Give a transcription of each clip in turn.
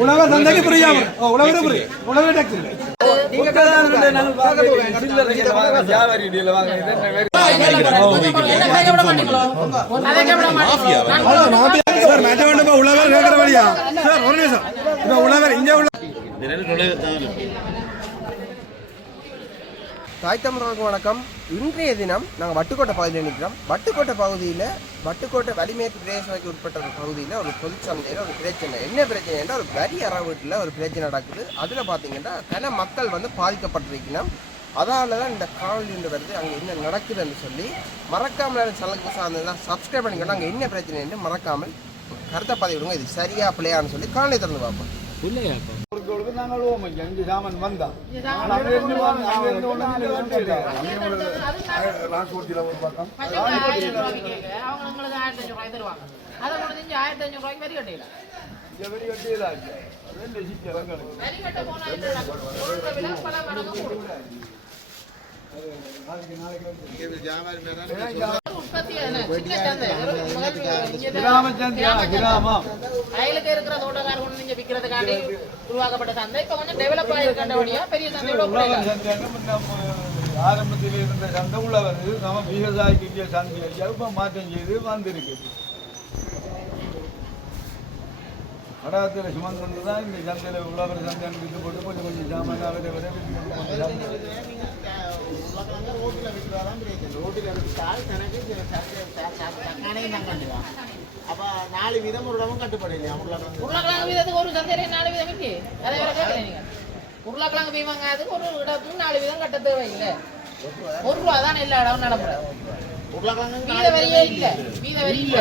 உழவர் சந்தைக்கு புரியாம உழவர் புரியும் உழவர் டாக்ஸ் உழவர் கேட்கிற வழியா சார் ஒரு நிமிஷம் இப்ப உழவர் இங்க உள்ள தாய் தமிழர்களுக்கு வணக்கம். இன்றைய தினம் நாங்கள் வட்டுக்கோட்டை பகுதியில் நிற்கிறோம். வட்டுக்கோட்டை பகுதியில் வட்டுக்கோட்டை வலிமேற்கு பிரதேச சபைக்கு உட்பட்ட ஒரு பகுதியில் ஒரு பொதுச்சந்தையில் ஒரு பிரச்சனை. என்ன பிரச்சனை என்றால் ஒரு வரி வீட்டில் ஒரு பிரச்சனை நடக்குது. அதில் பார்த்தீங்கன்னா பல மக்கள் பாதிக்கப்பட்டிருக்கணும். அதால தான் இந்த காணொலி வருது. அங்கே என்ன நடக்குதுன்னு சொல்லி மறக்காமல் சேனலுக்கு சார்ந்ததுதான் சப்ஸ்கிரைப் பண்ணிக்கணும். அங்கே என்ன பிரச்சனை என்று மறக்காமல் கருத்தை பதிவிடுங்க. இது சரியா பிள்ளையான்னு சொல்லி காணொலி திறந்து பார்ப்போம். உருவாக்கப்பட்ட சந்தை இப்ப கொஞ்சம் டெவலப் ஆயிருக்கா பெரிய சந்தையோட ஆரம்பத்தில் இருந்த சந்தை உள்ள வருது. நம்ம விவசாயிக்கு சந்தை மாற்றம் செய்து வந்திருக்கு. அடாத்தில் சுமந்து கொண்டு தான் இந்த சந்தையில் உழவர் சந்தை விட்டு போட்டு கொஞ்சம் கொஞ்சம் சாமான் அவரை வர அப்ப 4 வீதம் ஒரு இடமும் கட்டுப்பட இல்லையா? உருளைக்கிழங்கு வீதத்துக்கு ஒரு சந்தையில 4 வீதம் இல்லையே. அதை வேற கேட்கல நீங்க. உருளைக்கிழங்கு பீமாங்க அதுக்கு ஒரு இடத்துக்கு 4 வீதம் கட்ட தேவையில்லை. ₹1 தான் எல்லா இடமும் நடைமுறை. உருளைக்கிழங்கு வீத வரியே இல்ல. வீத வரி இல்ல.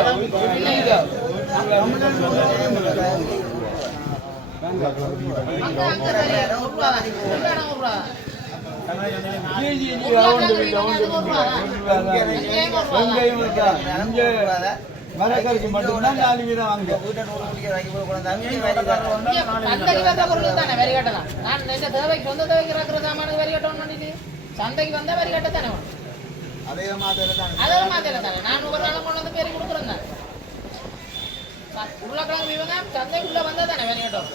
மரக்கறிக்கு மட்டும்தான் 4 வீதம் வாங்க. வரி கட்டலாம். நான் இந்த தேவைக்கு சொந்த தேவைக்கு இருக்கிற சாமானுக்கு வரி கட்டணும் பண்ணிட்டு சந்தைக்கு வந்தா வரி கட்டத்தானே அதே மாதிரி தானே நான் ஒரு நாள் கொண்டு வந்து பேரி கொடுக்குறேன் தான். உருளைக்கிழங்கு இவங்க சந்தைக்குள்ள வந்தா தானே வரி கட்டும்.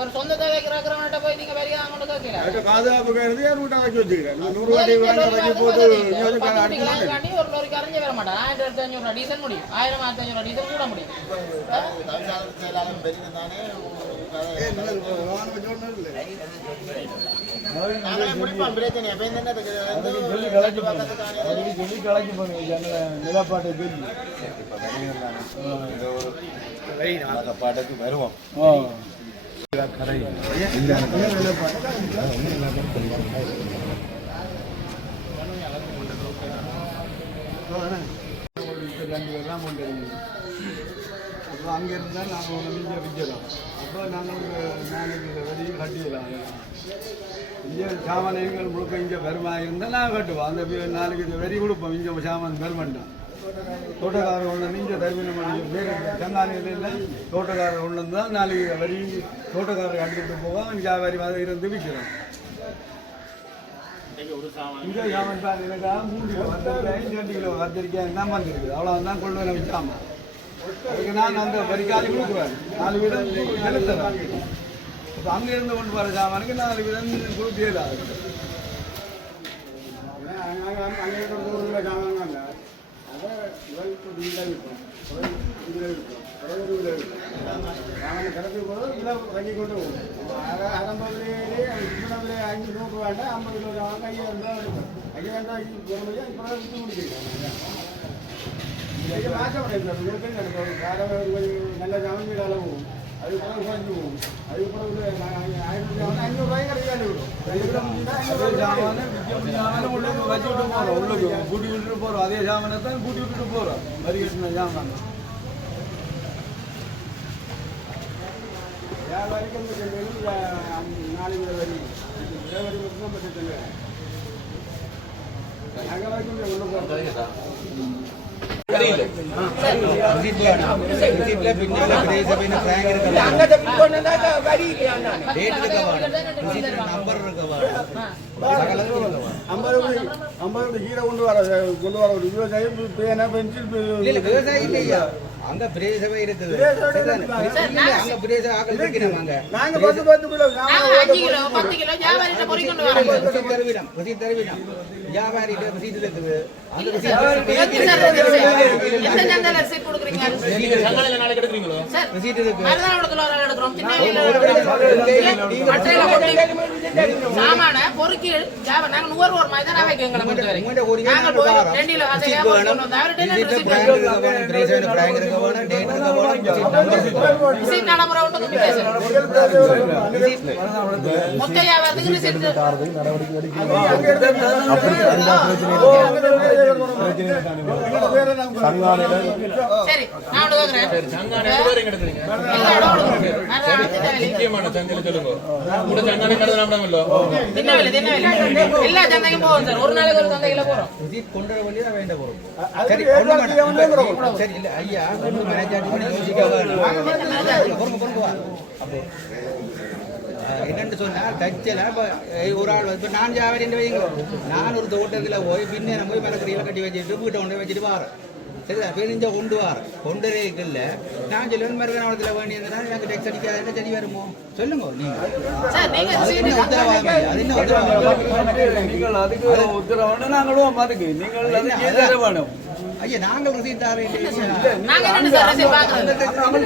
ஒரு சொந்த தேவைக்கு இருக்கிறவன்கிட்ட போய் நீங்க வரி கொண்டு கேட்கல. பாதுகாப்பு ஒரு லோரிக்கு அரைஞ்சு வர மாட்டேன். 1500 டீசல் முடியும். 1500 டீசல் கூட முடியும். நிலப்பாட்டை பாட்டுக்கு வருவோம். அங்கே இருந்தால் நாங்கள் ஒன்று இங்கே விற்கிறோம். அப்போ நாங்கள் வெளியே கட்டிடலாம். இங்கே சாமானியங்கள் முழுக்க இங்கே வருமா இருந்தால் நாங்கள் கட்டுவோம். அந்த நாளைக்கு வெறி கொடுப்போம். இங்கே சாமான் வருமாட்டான். தோட்டக்காரர் ஒன்று இங்கே தருவின முடியும். சங்கானியில் தோட்டக்காரர் ஒன்று தான் நாளைக்கு வரி தோட்டக்காரர் அடிக்கிட்டு போவோம். வியாபாரி மாதிரி இருந்து விற்கிறோம். இங்கே சாமான் தான் எனக்காக 3 கிலோ வந்திருக்கேன், 2 கிலோ வந்திருக்கேன் தான் வந்திருக்குது. அவ்வளோதான் கொண்டு வர வச்சாமா. அதுக்கு நான் அந்த வரிக்காலி கொடுக்குறேன். 4 வீதம் செலுத்துறேன். இப்போ அங்கேருந்து கொண்டு வர சாமானுக்கு 4 வீதம் கொடுத்து இயலாது. அங்கே சாமான் சாமான் கிடக்கு போது கிலோ வங்கி கொண்டு போகும். 50 5 நூறு வேண்டாம். 50 கிலோ சாமான் 5000 இருக்கும். 5000 ரூபாய்க்கு இப்போ விற்று முடிச்சிருக்காங்க. மாற்ற முடியாது. நல்ல சாமி அளவு அதுக்கப்புறம் குறைஞ்சி போகும். அதுக்கப்புறம் 500 ரூபாய்க்கு கிடைக்காது. வச்சு விட்டு போகிறோம். உள்ளுக்கு கூட்டி விட்டுட்டு போகிறோம். அதே சாமானை தான் கூட்டி விட்டுட்டு போகிறோம். வரி கட்டின சாமான் வியாபாரிக்கு 4 வரி வியாபாரி மட்டும் பற்றி அங்கே வரைக்கும் உள்ள போகிறோம். கொண்டு வர ஒரு விவசாயி பென்சில் விவசாயி இல்லையா அங்க பிரேசவே இருக்குது அங்க பிரேச ஆக்கள் இருக்கிறோம் அங்க நாங்க 10 கிலோ நாங்க 5 கிலோ 10 கிலோ வியாபாரிட்ட பொறிக்கொண்டு வரோம் தருவிடம் வியாபாரி ரசீது இருக்குது அந்த எந்த சந்தையில ரசீது கொடுக்குறீங்க சங்கடையில நாளைக்கு எடுக்கிறீங்களோ சார் ரசீது இருக்கு மருதாவளத்துல ஒரு எடுக்கிறோம் சின்ன அட்டையில போட்டு சாமான பொறுக்கி நாங்க நுகர்வோர் மாதிரி தான் வைக்க எங்களை பொறுத்த வரைக்கும் நாங்க போய் 2 கிலோ அசையா போட்டு வந்தோம் அவர்கிட்ட என்ன ரசீது நடைமுறை ஒன்று மொத்த வியாபாரத்துக்கு ரசீது சரி நான் கேக்குறேன் சங்கான எவ்வளவு எடுக்கிறீங்க முக்கியமான சந்தையில சொல்லுங்க கூட சங்கான கடனாமடமല്ലോ எல்லா சந்தைக்கும் போவோம் சார் ஒரு நாளைக்கு ஒரு சந்தையில போறோம் ரசீது கொண்டு வர வழியா வேண்ட போறோம் சரி கொண்டு மாட்டேன் சரி இல்ல ஐயா வந்து மேனேஜர் பண்ணி யோசிக்க பொறுங்க வா அப்போ என்னன்னு சொன்னா தச்சல ஒரு ஆள் இப்ப நான் ஜாவரி வைங்க நான் ஒரு தோட்டத்துல போய் பின்ன நம்ம போய் மரக்கறியில கட்டி வச்சுட்டு வீட்டை கொண்டு வச்சுட்டு வாரேன் சரிதா பிரிஞ்ச கொண்டு வாரேன் கொண்டு இல்லை நான் சொல்லுவேன் மருகனாவளத்தில் வேண்டியதுனா எனக்கு டெக்ஸ் அடிக்காத சரி வருமோ சொல்லுங்க நீங்க அது என்ன உத்தரவாதம் நீங்கள் அதுக்கு உத்தரவாதம் நாங்களும் அதுக்கு நீங்கள் அதுக்கு வேணும் ஐயா நாங்கள் ரசீது தாரேன் நாங்க என்ன சார் ரசீது பாக்குறது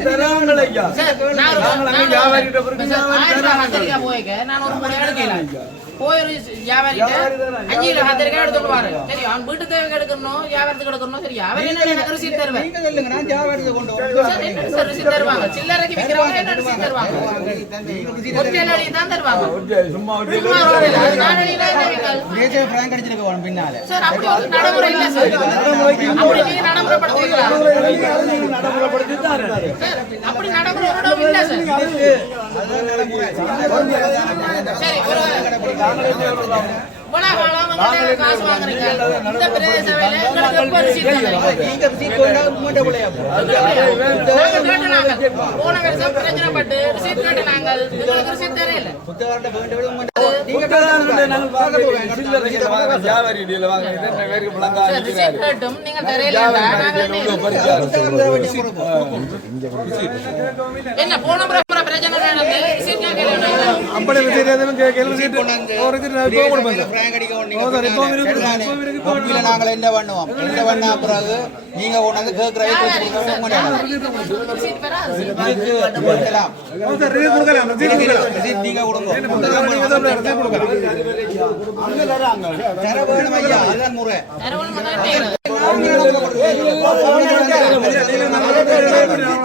தராங்கள் ஐயா சார் நான் வியாபாரிட்ட பொறுத்து போய்க்க நான் ஒரு முறை எடுக்கல போய் வியாபாரிட்ட 5 கிலோ கத்திரிக்காய் எடுத்துட்டு வாரு சரி அவன் வீட்டு தேவைக்கு எடுக்கணும் வியாபாரத்துக்கு எடுக்கணும் சரி அவர் என்ன எனக்கு ரசீது தருவேன் நீங்க சொல்லுங்க நான் வியாபாரத்துக்கு கொண்டு வரேன் சார் என்ன சார் ரசீது தருவாங்க சில்லறைக்கு விக்கிறவங்க என்ன ரசீது தருவாங்க ஒற்றையடி தான் தருவாங்க சும்மா நேச்சர் பிராங்க் அடிச்சிருக்க வேணும் பின்னால சார் அப்படி ஒரு நடைமுறை இல்ல சார் அப்படி நீங்க நடைமுறைப்படுத்துவீங்களா நடைமுறைப்படுத்தி தான் அப்படி நடைமுறை இல்ல சார் சரி காசு வாங்குறீங்க இந்த பிரதேச வேலை எங்களுக்கு எப்ப ரசீது தருவீங்க நீங்க ரசீது கொண்டா உம்மட்ட புள்ளையா போன வருஷம் பிரச்சனை பட்டு ரசீது கேட்டு நாங்கள் எங்களுக்கு ரசீது தெரியல புத்தகத்தை வேண்ட விட உம்மட்ட ரசீது கேட்டும் நீங்க தெரியல என்ன போன முறை பிரச்சனை நடந்து ரசீது கேட்கல நாங்கள் என்ன பண்ணுவோம் என்ன பண்ண பிறகு நீங்க கொண்டாந்து கேட்கிற நீங்க தர வேணும் ஐயா அதுதான் முறை அந்த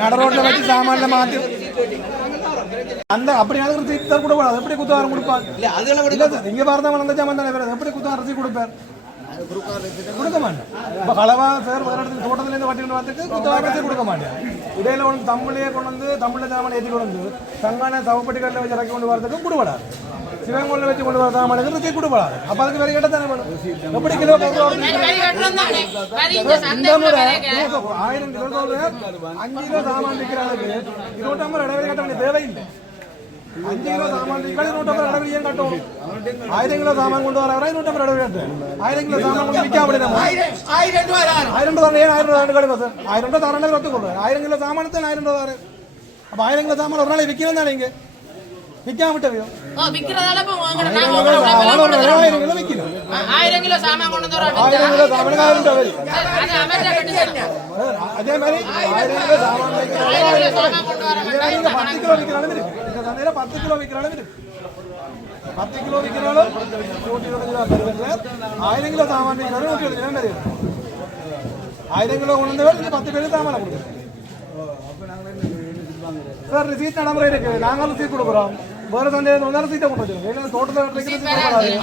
நடரோட்ல வச்சு சாமான்ல மாத்தி அந்த அப்படி ரசீது கூட எப்படி குத்தவாரம் கொடுப்பாங்க இங்க பார்த்தா வளர்ந்த சாமான் தானே எப்படி குத்தவாரம் ரசீது கொடுப்பார் கொடுக்க மாட்டேன் இப்போ கலவா சார் வேறு இடத்துக்கு தோட்டத்துலேருந்து வட்டி கொண்டு வரதுக்கு குத்தவாரத்தை கொடுக்க மாட்டேன் இடையில ஒன்று தமிழையே கொண்டு வந்து தமிழில் சாமான் ஏற்றி கொண்டு வந்து தங்கான சவப்பட்டிகளில் வச்சு இறக்கி கொண்டு வரதுக்கும் கொடுப்படாது சிவங்கொல்ல வச்சு கொண்டு வர சாமானுக்கு ரசீது கொடுப்படாது அப்போ அதுக்கு வேறு கேட்ட தானே வேணும் எப்படி கிலோ இந்த முறை 1000 கிலோ சொல்றேன் 5 கிலோ சாமான் விற்கிறாங்களுக்கு 250 இடைவெளி கட்ட வேண்டிய தேவையில்லை 5 கிலோ சாமான் விற்காது 250 இடைவெளி ஏன் கட்டணும் 1000 கிலோ சாமான் கொண்டு வர 250 இடைவெளி கட்டு 1000 கிலோ சாமான் கொண்டு விற்க முடியும் 1000 ரூபாய் ஏன் 1000 ரூபாய் கிடைக்கும் சார் 1000 ரூபாய் தரேன் ஒத்துக்கொள்றேன் 1000 கிலோ சாமான் தான் 1000 ரூபாய் தரேன் அப்போ 1000 கிலோ சாமான் ஒரு நாளைக்கு விற்கணும் தானே இங்கே விற்காம விட்டவையும் 1000 கிலோ சாமான் கொண்டு வந்து 1000 கிலோ சாமான் 1000 ரூபாய் அதே மாதிரி 1000 கிலோ சாமான் 10 கிலோ விற்கிறாலும் இந்த சந்தையில 10 கிலோ விற்கிறாலும் 10 கிலோ விற்கிறாலும் 125 ரூபாய் தருவார் 1000 கிலோ சாமான் விற்கிறாலும் 125 ரூபாய் 1000 கிலோ கொண்டு வந்து 10 பேருக்கு சாமான கொடுக்குறேன் சார் ரசீட் நடைமுறை இருக்கு நாங்களும் ரசீட் கொடுக்குறோம் வேற சந்தையில வந்து ரசீட்டை கொண்டு வச்சிருக்கோம் தோட்டத்தில்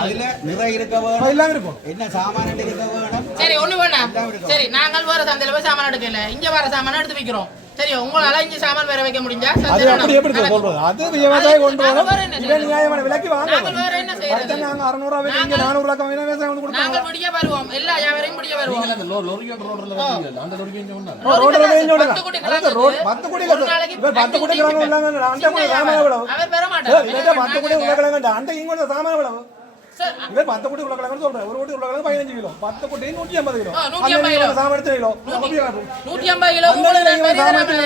அதுல நிறை இருக்க வேணும் எல்லாம் இருக்கும் என்ன சாமான இருக்க வேணும் சரி ஒண்ணு வேணாம் சரி நாங்கள் வேற சந்தையில போய் சாமான் எடுக்கல இங்க வர சாமான எடுத்து விக்கிறோம் சரி உங்களால இங்க சாமான் வேற வைக்க முடிஞ்சா அது அப்படி எப்படி சொல்றது? அது விவசாயம் கொண்டு வரும். இவன் நியாயமான விலைக்கு வாங்க. வேற என்ன செய்யறது? நாங்க 600 ரூபாய் இங்க 400 ரூபாய் விவசாயம் வந்து கொடுப்பாங்க. நாங்க முடிய வருவோம். எல்லா வியாபாரியும் முடிய வருவோம். அந்த லோரியோட ரோட்ல வரீங்க. அந்த லோரிக்கு இங்க ஒண்ணா. ரோட்ல வேஞ்சோடா. 10 ரோட் 10 கோடி இல்ல. இவர் 10 கோடி கிராமம் இல்லங்க. அந்த கோடி சாமான எவ்வளவு? அவர் பெற மாட்டார். இவங்க 10 கோடி உலகளங்க. அந்த இங்க சாமான எவ்வளவு? இவர் 10 கோடி உலகளங்கன்னு சொல்றாரு. ஒரு கோடி உலகளங்க 15 கிலோ. 10 கோடி 150 கிலோ. 150 கிலோ சாமான எடுத்து கிலோ. 150 கிலோ உங்களுக்கு நான் பெரிய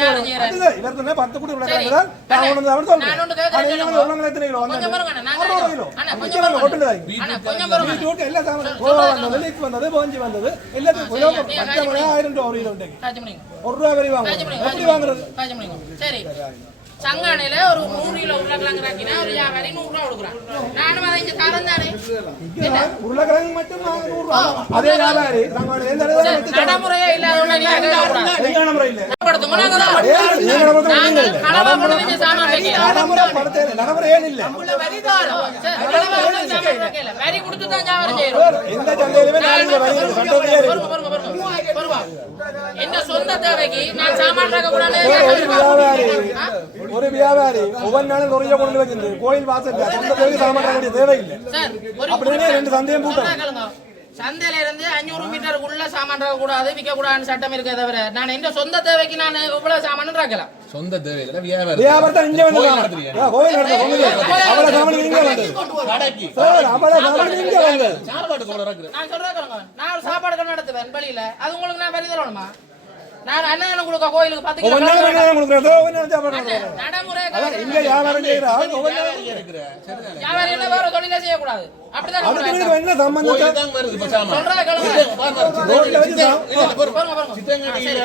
இவர் சொன்ன 10 கோடி உலகளங்க தான் நான் ஒன்னு அவர் சொல்றேன். நான் உலகளங்க எத்தனை கிலோ? கொஞ்சம் பாருங்க நான் 100 கிலோ. அண்ணா கொஞ்சம் பாருங்க ஹோட்டல்ல அண்ணா கொஞ்சம் பாருங்க வீட்டு எல்லா சாமான வந்தது, லீக் வந்தது, போஞ்சி வந்தது. எல்லாத்துக்கும் கிலோ 10 மணி 1000 ரூபாய் ஒரு கிலோ டேக்கு. காஜ் மணிங்க. 1 ரூபாய் வரி வாங்குங்க. எப்படி வாங்குறது? காஜ் மணிங்க. சரி. சங்கானையில ஒரு 100 கிலோ உருளைக்கிழங்கு ராக்கினா ஒரு வியாபாரி 100 ரூபாய் கொடுக்குறான். நானும் அதை இங்க தரேன் தானே. உருளைக்கிழங்கு மட்டும் 100 ரூபாய். அதே வியாபாரி சங்கானையில எந்த நடைமுறையே இல்லாதவங்க நீங்க கேட்கக்கூடாது. நடைமுறை இல்ல. படுத்துங்க நாங்க தான். களவா கொண்டு வந்து சாமான் வைக்கலாம். நடைமுறை ஏன் இல்ல? களவா கொண்டு வந்து சாமான் வைக்கல. வரி கொடுத்து தான் வியாபாரம் செய்யறோம். எந்த சந்தையிலுமே நாளைக்கு வரி சட்டத்திலே இருக்கு. பொறுங்க. என்ன சொந்த தேவைக்கு நான் சாமான் ராக்க கூடாது. ஒரு வியாபாரி ஒவ்வொரு நாளும் நிறைய கொண்டு வச்சிருந்து கோயில் வாசல் சொந்த தேவைக்கு சாமான் வேண்டிய தேவையில்லை. அப்படியே 2 சந்தையும் கூட்டம். சந்தையில இருந்து 500 மீட்டருக்குள்ள சாமான் ராக்க கூடாது, விற்க கூடாதுன்னு சட்டம் இருக்கே தவிர நான் என்ன சொந்த தேவைக்கு நான் இவ்வளவு சாமான் ராக்கலாம். சொந்த தேவையில வியாபாரம். வியாபாரத்தை இங்க வந்து கோயில் நடத்த சொல்லுங்க. அவள சாமான் இங்க வந்து கடைக்கு. சார் அவள சாமான் இங்க வந்து சாப்பாடு கொண்டு வரக்கு. நான் சொல்றேன் நான் ஒரு சாப்பாடு கடை நடத்துவேன் பள்ளியில. அது உங்களுக்கு நான் வரி தரணுமா? நான் அண்ணன் கொடுக்க கோயிலுக்கு 10 கிலோ நடைமுறை இங்க வியாபாரம் செய்யறா வியாபாரி என்ன வேற தொழிலே செய்யக்கூடாது. அப்படிதான் என்ன சம்பந்தம் தான் வருது இப்ப சாமான். சொல்றத கேளுங்க.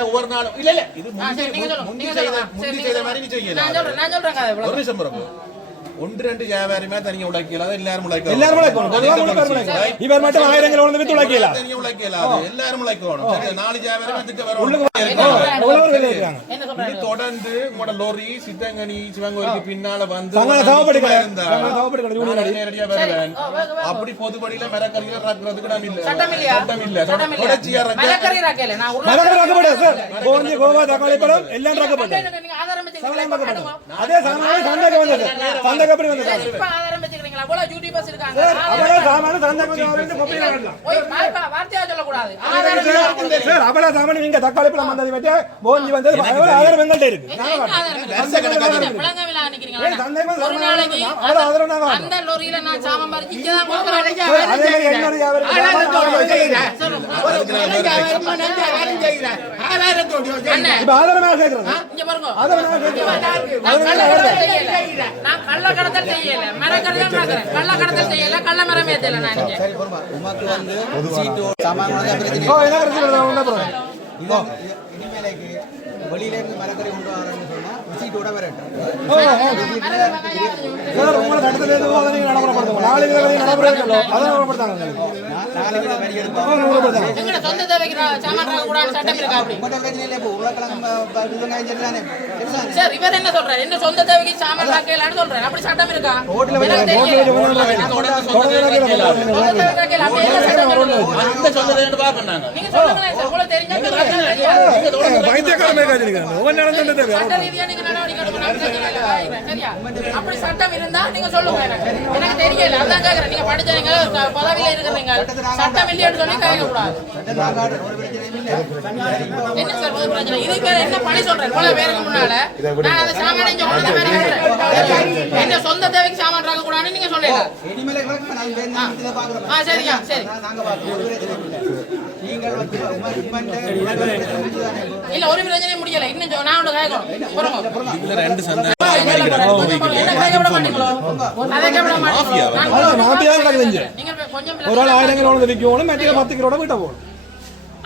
ஒவ்வொரு நாளும் இல்ல இல்ல இது நீங்க சொல்லுங்க. முந்தி செய்த மாதிரி நீ செய்யல. நான் சொல்றேன் ஒரு நிமிஷம் பிரபு. 1-2 வியாபாரியுமே தனியா உழைக்கலாம். எல்லாரும் உழைக்கலாம். எல்லாரும் உழைக்கணும். இவர் மட்டும் 1000 கிலோ வந்து வித்து உழைக்கலாம். தனியா உழைக்கலாம். எல்லாரும் உழைக்கணும். சரி 4 வியாபாரி வந்துட்டு வரும். இது தொடர்ந்து உங்களோட லோரி சித்தங்கனி சிவங்கோயிலுக்கு பின்னால வந்து நேரடியா வருவேன். அப்படி பொதுப்படியில மரக்கறியில ரக்கிறதுக்கு நாம் இல்ல. சட்டம் இல்லையா? சட்டம் இல்ல. தொடர்ச்சியா மரக்கறி ரக்கல நான் கோஞ்சி கோவா தக்காளி பழம் எல்லாம் ரக்கப்படும். நீங்க ஆதாரம் வச்சிருக்கீங்களா? அதே சாமான் சந்தைக்கு வந்தது. சந்தைக்கு எப்படி வந்தது? இப்ப ஆதாரம் வச்சிருக்கீங்களா? போல யூடியூபர்ஸ் இருக்காங்க. அவளே சாமான் சந்தைக்கு வந்து கொப்பில காட்டலாம். ஓய் வார்த்தையா சொல்ல கூடாது. ஆதாரம் சார் அவளே சாமான் நீங்க தக்காளி பழம் வந்தது வெட்டி போஞ்சி வந்தது ஆதாரம் எங்கள்ட்ட இருக்கு. விளங்கவில நிக்கிறீங்களா? ஒரு நாளைக்கு அந்த லோரியில நான் சாமான் பறிச்சு இங்க தான் கொடுக்குறேன். அதே என்ன வியாபாரம் இப்ப ஆதாரமாக கேக்குறேன். இங்க பாருங்க. ஆதாரமாக கேக்குறேன். நான் கள்ள கடத்தல் செய்யல, மரக்கடத்தல் பார்க்கறேன். கள்ள கடத்தல் செய்யல, கள்ள மரம் ஏத்தல நான் இங்க. சரி போறமா உமக்கு வந்து சீட்டு சாமான் வாங்க பிரச்சனை ஓ என்ன பிரச்சனை என்ன ப்ரோ இது இனிமேலைக்கு வெளியில இருந்து மரக்கறி கொண்டு வரேன்னு சொன்னா சீட்டோட வரட்டும். சார் உங்களை சட்டத்துல எதுவும் அதை நீங்க நடைமுறைப்படுத்துங்க. நாளைக்கு இதை நடைமுறைப்படுத்தோ அதை நடைமுறைப்படுத்தாங்க. நாளைக்கு வரி எடுப்போம். எங்கட சொந்த தேவைக்கு சாமான் வாங்க கூடாது சட்டம் இருக்கா அப்படி? உங்கள்ட்ட பிரச்சனை இல்லை. இப்போ உருளைக்கிழங்கு வெங்காயம் செஞ்சுதானே சார் இவர் என்ன சொல்றாரு? என்ன சொந்த தேவைக்கு சாமான் வாங்கலாம்னு சொல்றாரு. அப்படி சட்டம் இருக்கா? ரோட்ல எனக்கு தெரியல. அந்த சொந்தத்தை பாக்கறாங்க. நீங்க சொல்லுங்களேன் சார். உங்களுக்கு தெரிஞ்சா வைத்தியக்காரமே காஜிங்க ஒவ்வொரு நேரம் சொன்னதே சட்ட ரீதியா நீங்க நடவடிக்கை எடுக்கணும். சரியா? அப்படி சட்டம் இருந்தா நீங்க சொல்லுங்க எனக்கு தெரியல. அதான் கேக்குறேன். நீங்க படிச்சவங்க பதவியில இருக்கிறீங்க. சட்டம் இல்லைன்னு சொல்லி கேட்க கூடாது. என்ன சார் ஒரு பிரச்சனை? இதுக்கு என்ன பணி சொல்றேன்? போல பேருக்கு முன்னால நான் அந்த சாமான் இங்க கொண்டு வந்து வரேன். என்ன சொந்த தேவைக்கு சாமான் வாங்க கூடாதுன்னு நீங்க சொல்றீங்க. இனிமேலை வழக்கு நான் இதை பார்க்குறேன். சரியா சரி. நாங்க பார்க்குறோம். நீங்கள் வந்து இல்ல ஒரு பிரச்சனையும் முடியல. இன்னும் நான் ஒன்று கேட்கணும். இதுல 2 சந்தை ஒரு ஆள் 1000 கிலோ விற்கணும், மற்ற 10 கிலோ வீட்டை போகணும்.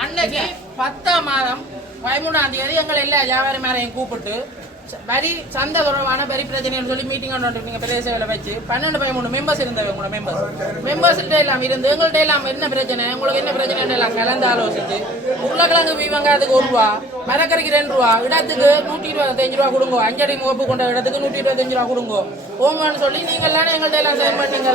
அன்னைக்கு 10ஆம் மாதம் 13ஆம் தேதி எங்களை எல்லா வியாபாரி மேலையும் கூப்பிட்டு வரி சந்தை தொடர்பான வரி பிரச்சனைன்னு சொல்லி மீட்டிங் ஒன்று நீங்க பிரதேசங்களை வச்சு 12-13 மெம்பர்ஸ் இருந்தவங்க. உங்களோட மெம்பர்ஸ்கிட்ட எல்லாம் இருந்து எங்கள்கிட்ட எல்லாம் என்ன பிரச்சனை, உங்களுக்கு என்ன பிரச்சனை எல்லாம் கலந்து ஆலோசிச்சு உருளைக்கிழங்கு வெங்காயத்துக்கு 1 ரூபா, மரக்கறிக்கு 2 ரூபா, இடத்துக்கு 125 ரூபா கொடுங்க, 5 அடி முகப்பு கொண்ட இடத்துக்கு 125 ரூபா கொடுங்க ஓமான்னு சொல்லி நீங்க எல்லாம் எங்கள்கிட்ட எல்லாம் சைன் பண்ணீங்க.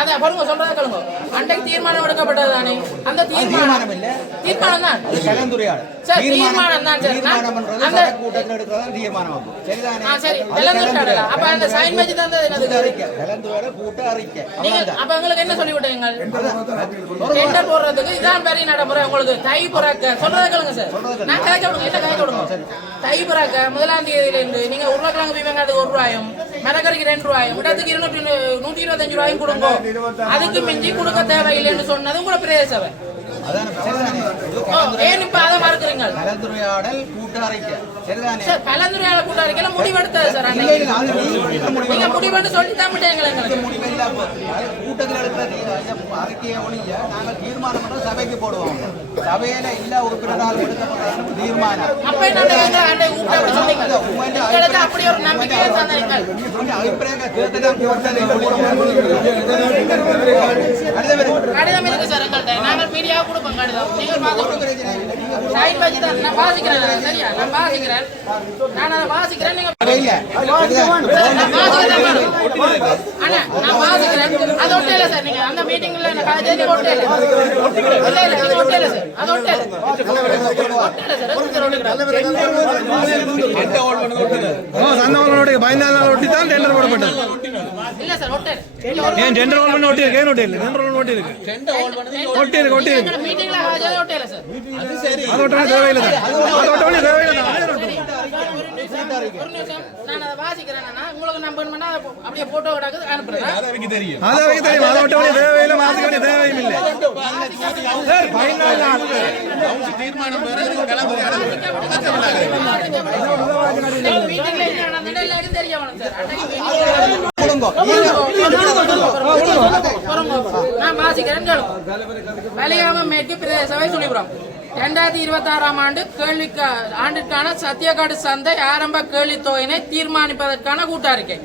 அத பாருங்க சொல்றத கேளுங்க. அன்றைக்கு தீர்மானம் எடுக்கப்பட்டது தானே. அந்த தீர்மானம் இல்ல. தீர்மானம் தான். அது கலந்துரையாடல். சார் தீர்மானம் தான் சார். தீர்மானம்ன்றது அந்த கூட்டத்தில் எடுக்கிறதா தீர்மானம் ஆகும். சரிதானே? சரி. கலந்துரையாடல். அப்ப அந்த சைன் வச்சு தந்தது என்னது? கலந்துரையாடல் கூட்ட அறிக்கை. நீங்க அப்ப உங்களுக்கு என்ன சொல்லி விட்டீங்க? டெண்டர் போடுறதுக்கு இதான் பெரிய நடைமுறை. உங்களுக்கு தை புறாக்க சொல்றத கேளுங்க சார். நான் கேட்க விடுங்க. என்ன கேட்க விடுங்க. தை புறாக்க 1ஆம் தேதியில இருந்து நீங்க உருளைக்கிழங்கு பீவங்காதுக்கு ₹1, மிளகரிக்கு ₹2, இடத்துக்கு 125 ரூபாயும் கொடுங்க. அதுக்கு மிஞ்சி கொடுக்க தேவையில்லைன்னு சொன்னது உங்களை பிரதேசவை. அதான் சரிதானே? ஏன் இப்ப அதை மறுக்கிறீங்க? கலந்துரையாடல் கூட்ட அறிக்கை. சரிதானே? சார் கலந்துரையாடல் கூட்ட அறிக்கையில முடிவெடுத்தது சார். இல்ல, இல்ல, அது நீங்க முடிவெடுத்து சொல்லி தான் விட்டீங்களா எங்களுக்கு? முடிவில்லை. அப்போ கூட்டத்தில் எடுக்கிற அறிக்கையை ஒழிய நாங்கள் தீர்மானம் பண்ற சபைக்கு போடுவோம். சபையில இல்ல உறுப்பினரால் எடுக்கப்பட்ட தீர்மானம். அப்ப என்ன அண்டை கூட்ட அப்படி சொன்னீங்க? உங்களுக்கு அப்படி ஒரு நம்பிக்கையை தந்தீங்க. அபிப்பிராயங்கள் கேட்டுதான் கடிதம் இருக்கு சார் எங்கள்கிட்ட. நாங்கள் மீடியா கொடுப்போம் கடிதம். நீங்கள் பார்த்து சைன் வச்சு தான் நான் வாசிக்கிறேன். சரியா? நான் வாசிக்கிறேன். நான் அதை வாசிக்கிறேன். நீங்க அண்ணா நான் வாசிக்கிறேன். அது ஒட்டே இல்லை சார். நீங்க அந்த மீட்டிங்ல தேதி ஒட்டே இல்லை. இல்ல இல்ல இது ஒட்டே இல்லை சார். அது ஒட்டே இல்லை. ஒட்டே இல்லை சார். சந்தவங்களோட 14 நாள் ஒட்டி தான் டெண்டர் போடப்பட்டது. இல்ல சார் ஒட்டே ஏன் டெண்டர் ஹோல் பண்ண ஒட்டி இருக்கு? ஏன் ஒட்டி இல்லை? டெண்டர் ஹோல் ஒட்டி இருக்கு. ஒட்டி இருக்கு, ஒட்டி இருக்கு. மீட்டிங்ல ஹாஜரே ஒட்டே இல்லை சார். அது ஒட்டவே தேவையில்லை தான். அது ஒட்டவே தேவையில்லை தான். ஒரு நிமிஷம் நான் அதை வாசிக்கிறேன். உங்களுக்கு நான் பண்ணா அப்படியே போட்டோ கிடக்குது அனுப்புறேன். அது அவருக்கு தெரியும். அது ஒட்டவே தேவையில்லை, வாசிக்க வேண்டிய தேவையும் இல்லை. சார் 14 நாள் தீர்மானம் வேற கலந்துரையாடல் மீட்டிங்ல என்ன நடந்தது எல்லாருக்கும் தெரிய வேணும் சார். நான் வாசிக்கிறேன். வலிகாமம் மேற்கு பிரதேச சபை சுழிபுரம் 2026ஆம் ஆண்டிற்கான சத்தியகாடு சந்தை ஆரம்ப கேள்வி தொகையினை தீர்மானிப்பதற்கான கூட்டறிக்கை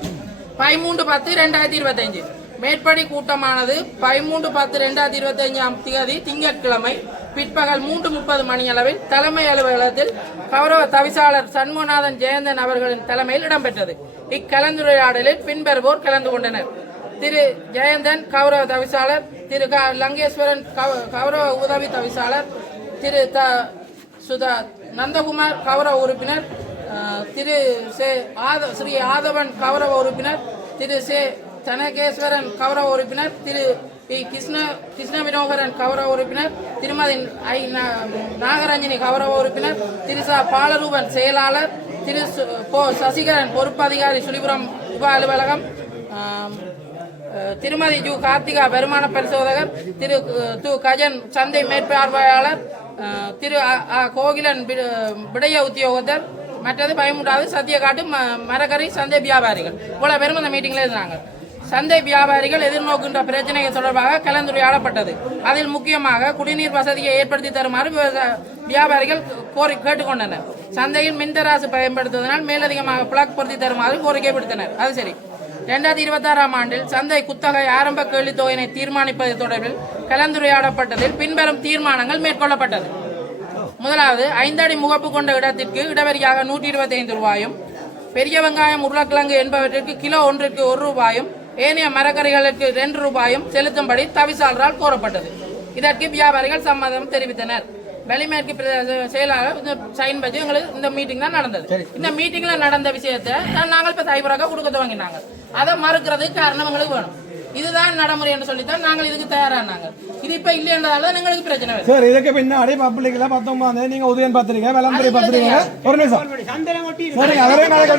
13/10/2025. மேற்படி கூட்டமானது 13/10/2025 தேதி திங்கட்கிழமை பிற்பகல் 3:30 மணியளவில் தலைமை அலுவலகத்தில் கௌரவ தவிசாளர் சண்முகநாதன் ஜெயந்தன் அவர்களின் தலைமையில் இடம்பெற்றது. இக்கலந்துரையாடலில் பின்வருவோர் கலந்து கொண்டனர். திரு ஜெயந்தன் கௌரவ தவிசாளர், திரு லங்கேஸ்வரன் கௌரவ உதவி தவிசாளர், திரு சுதா நந்தகுமார் கௌரவ உறுப்பினர், திரு ஸ்ரீ ஆதவன் கௌரவ உறுப்பினர், திரு தனகேஸ்வரன் கௌரவ உறுப்பினர், திரு பி கிருஷ்ண வினோகரன் கௌரவ உறுப்பினர், திருமதி நாகரஞ்சனி கௌரவ உறுப்பினர், திரு பாலரூபன் செயலாளர், திரு சசிகரன் பொறுப்பு அதிகாரி சுழிபுரம் உப அலுவலகம், திருமதி ஜு கார்த்திகா வருமான பரிசோதகர், திரு கஜன் சந்தை மேற்பார்வையாளர், திரு கோகிலன் விடய உத்தியோகத்தர், மற்றது 13வது சத்தியகாட்டு மரக்கறி சந்தை வியாபாரிகள். இவ்வளவு பேரும் அந்த மீட்டிங்ல இருந்தாங்க. சந்தை வியாபாரிகள் எதிர்நோக்கின்ற பிரச்சனைகள் தொடர்பாக கலந்துரையாடப்பட்டது. அதில் முக்கியமாக குடிநீர் வசதியை ஏற்படுத்தி தருமாறு வியாபாரிகள் கேட்டுக்கொண்டனர். சந்தையில் மின்தராசு பயன்படுத்துவதனால் மேலதிகமாக பிளக் பொருத்தி தருமாறு கோரிக்கை விடுத்தனர். அது சரி. 2026ஆம் ஆண்டில் சந்தை குத்தகை ஆரம்ப கேள்வி தொகையினை தீர்மானிப்பது தொடர்பில் கலந்துரையாடப்பட்டதில் பின்வரும் தீர்மானங்கள் மேற்கொள்ளப்பட்டது. முதலாவது, 5 அடி முகப்பு கொண்ட இடத்திற்கு இடவரியாக 125 ரூபாயும், பெரிய வெங்காயம் உருளைக்கிழங்கு என்பவற்றிற்கு கிலோ ஒன்றிற்கு ₹1, ஏனைய மரக்கறிகளுக்கு ₹2 செலுத்தும்படி தவிசாளரால் கோரப்பட்டது. இதற்கு வியாபாரிகள் சம்மதம் தெரிவித்தனர். வெளிமேற்கு செயலாளர் சைன் வச்சு எங்களுக்கு இந்த மீட்டிங் தான் நடந்தது. இந்த மீட்டிங்ல நடந்த விஷயத்தை நாங்கள் இப்ப தைபராக கொடுக்க துவங்கினாங்க. அதை மறுக்கிறதுக்கு காரணம் எங்களுக்கு வேணும். இதுதான் நடைமுறை என்று சொல்லித்தான் நாங்கள் இதுக்கு தயாரானாங்க. இது இப்ப இல்லைன்றதால எங்களுக்கு பிரச்சனை வருது. சார் இதுக்கு பின்னாடி பப்ளிக்ல 19 நீங்க உதயம் பத்திரிக்கை விளம்பரி பத்திரிக்கை ஒரு நிமிஷம் சரி அவரே நாளைக்கு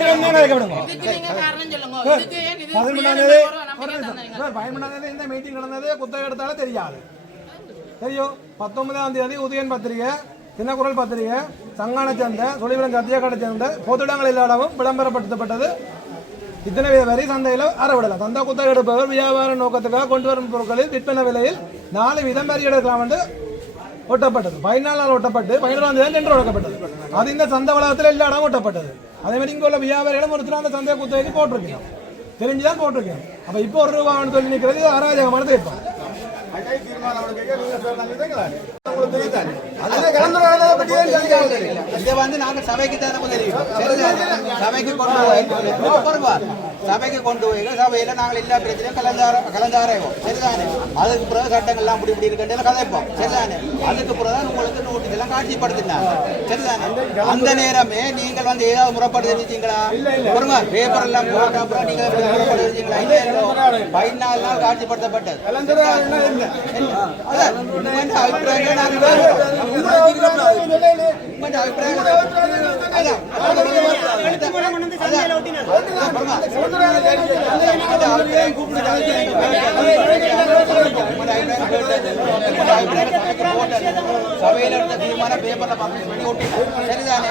விடுங்க. இதுக்கு நீங்க காரணம் சொல்லுங்க. இதுக்கு ஏன் இது 13 இந்த மீட்டிங் நடந்தது குத்தகை எடுத்தாலும் தெரியாது. தெரியும். 19ஆம் தேதி உதயன் பத்திரிகை, தினக்குரல் பத்திரிகை, சங்கான சந்தை, சுழிபுரம் சத்தியகாடு சந்தை பொது இடங்கள் இல்லாதவும் விளம்பரப்படுத்தப்பட்டது. இத்தனை வரி சந்தையில் அறவிடலாம். சந்தை குத்தகை எடுப்பவர் வியாபார நோக்கத்துக்காக கொண்டு வரும் பொருட்களில் விற்பனை விலையில் 4% வரி எடுக்கலாம் என்று ஒட்டப்பட்டது. 14 நாள் ஒட்டப்பட்டு 11ஆம் தேதி டெண்டர் ஒட்டப்பட்டது. அது இந்த சந்தை வளாகத்தில் எல்லா இடமும் ஒட்டப்பட்டது. அதே மாதிரி இங்கே உள்ள வியாபாரிகளும் ஒருத்தர் அந்த சந்தை குத்தகைக்கு போட்டிருக்கோம். தெரிஞ்சுதான் போட்டிருக்கேன். அப்ப இப்போ ₹1 சொல்லி நிற்கிறது அராஜகமான தீர்ப்பான். இதை வந்து நாங்கள் சபைக்கு தானே தெரியும். சபைக்கு கொண்டு போய் சபைக்கு கொண்டு போய் சபையில் நாங்கள் எல்லா பிரச்சனையும் கலந்தாரைவோம். சரிதானே? அதுக்கு பிறகு சட்டங்கள்லாம் இப்படி இப்படி இருக்குன்னு கதைப்போம். சரிதானே? அதுக்கு பிறகு தான் உங்களுக்கு நோட்டீஸ் எல்லாம் காட்சிப்படுத்தினாங்க. சரிதானே? அந்த நேரமே நீங்கள் வந்து ஏதாவது முறைப்பாடு தெரிவிச்சீங்களா? பாருங்க, பேப்பர் எல்லாம் போட்ட அப்புறம் நீங்கள் முறைப்பாடு தெரிவிச்சீங்களா? இல்லை, 14 நாள் காட்சிப்படுத்தப்பட்டது. அதான் உங்கள் அபிப்பிராயங்களை நாங்கள் சபையில் எடுத்த தீர்மான பேப்பர்ல பப்ளிஷ் பண்ணி ஓட்டி. சரிதானே?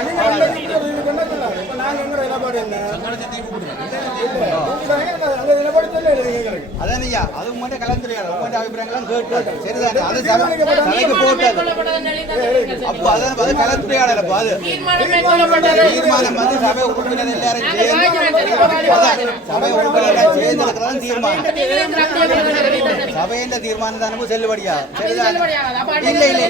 அதான் ஐயா, அது உங்கள்கிட்ட கலந்துரையாடல் உங்கள்கிட்ட அபிப்பிராயங்கள்லாம் கேட்டு. சரிதானே? அது சபைக்கு போட்டது. அப்போ அதான் அது கலந்துரையாடல். அப்போ அது தீர்மானம் வந்து சபை உறுப்பினர் எல்லாரும் சபை உறுப்பினர் சேர்ந்திருக்கிறதான் தீர்மானம். சபையின் தீர்மானம் தானே செல்லுபடியா? இல்ல இல்ல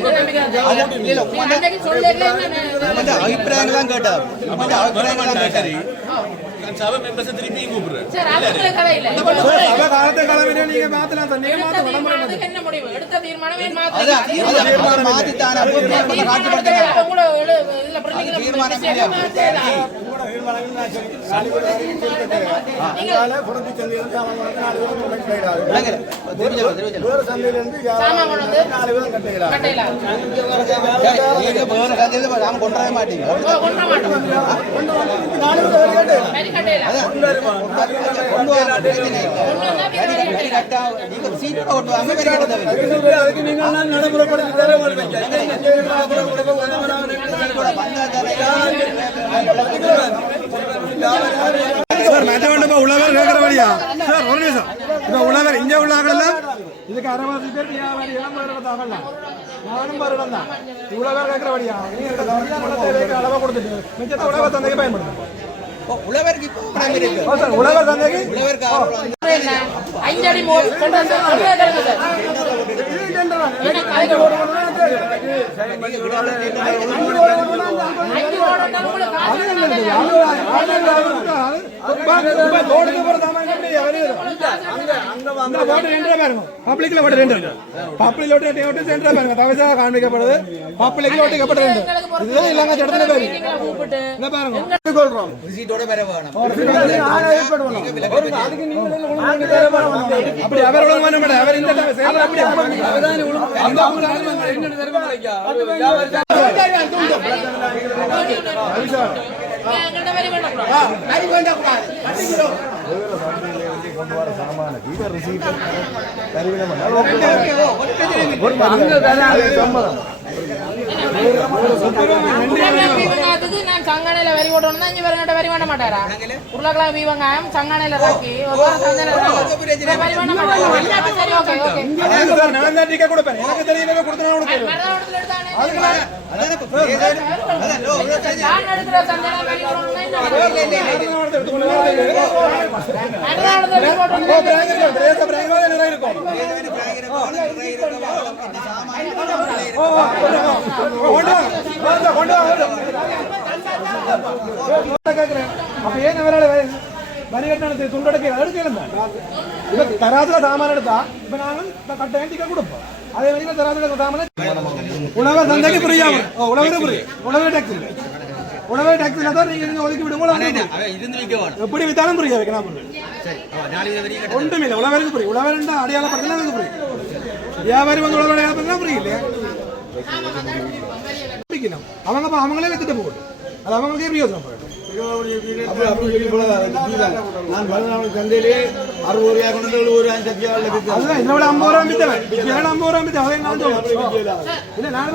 இல்ல உங்கள்கிட்ட அபிப்பிராயங்கள்லாம் கேட்டார். உங்கள்கிட்ட அபிப்பிராயங்கள்லாம் கேட்டாரு. சபை மெம்பர்ஸ் திருப்பியும் கூப்பிடுறேன். காலத்தை கிளம்பினா நீங்க மாத்தலாம். என்ன முடிவு எடுத்த தீர்மானம் மாத்தித்தான கொண்டாட மாட்டீங்க. உழவர் கேட்கிற வழியா சார்? ஒரு நிமிஷம். இப்ப உழவர் இங்க உள்ள ஆகலாம். இதுக்கு 60 பேர் வியாபாரி ஆகலாம். நானும் வருடம் தான். உழவர் கேட்கிற வழியா அளவை கொடுத்துட்டு மிச்சத்தை உழவர் தந்தைக்கு பயன்படுத்தும். உழவருக்கு உழவர் தந்தைக்கு காண்பிக்கப்படுது. பப்ளிக்ல ஒட்டிக்கப்படுது. இதுதான் இல்லாம இடத்துல பாருங்க. அப்படி அவர் அவர் இந்த நான் சங்கானையில வரி ஓட்டணும் தான் இங்க வரி பண்ண மாட்டாரா? உருளைக்கிழங்கு வீவங்காயம் சங்கானையில ராக்கி வரி பண்ண மாட்டாரா? சரி, ஓகே ஓகே. நான் கொடுப்பேன். எனக்கு தெரியல கொடுத்தா கொடுப்பேன். அப்ப ஏன் வரி கட்டணத்தை துண்டடக்கி எடுக்கலாம். இப்ப தராசுல சாமான எடுத்தா இப்ப நாங்கள் கட்டாயம் டிக்கெட் கொடுப்போம். அதே மாதிரி தராசுல சாமான உணவை சந்தைக்கு புரியாம உணவு டாக்ஸ் இல்லை. உணவு டாக்ஸ் தான் நீங்க ஒதுக்கி விடுங்க. எப்படி வித்தாலும் புரிய வைக்கலாம். ஒன்றும் இல்லை. உழவருக்கு புரியும். உழவர் அடையாளப்படுத்தலாம் புரியும். வியாபாரி வந்து உழவர் அடையாளப்படுத்தலாம் புரியல. அவங்க அவங்களே வச்சுட்டு போகட்டும். அது அவங்களுக்கே பிரயோஜனம் போயிடும். நான் சந்தையிலே 60 ரூபாய் கொண்டு 70 ரூபாய் சத்தியாவில் என்னோட 50 ரூபாய் 50 ரூபாய் அதை நான்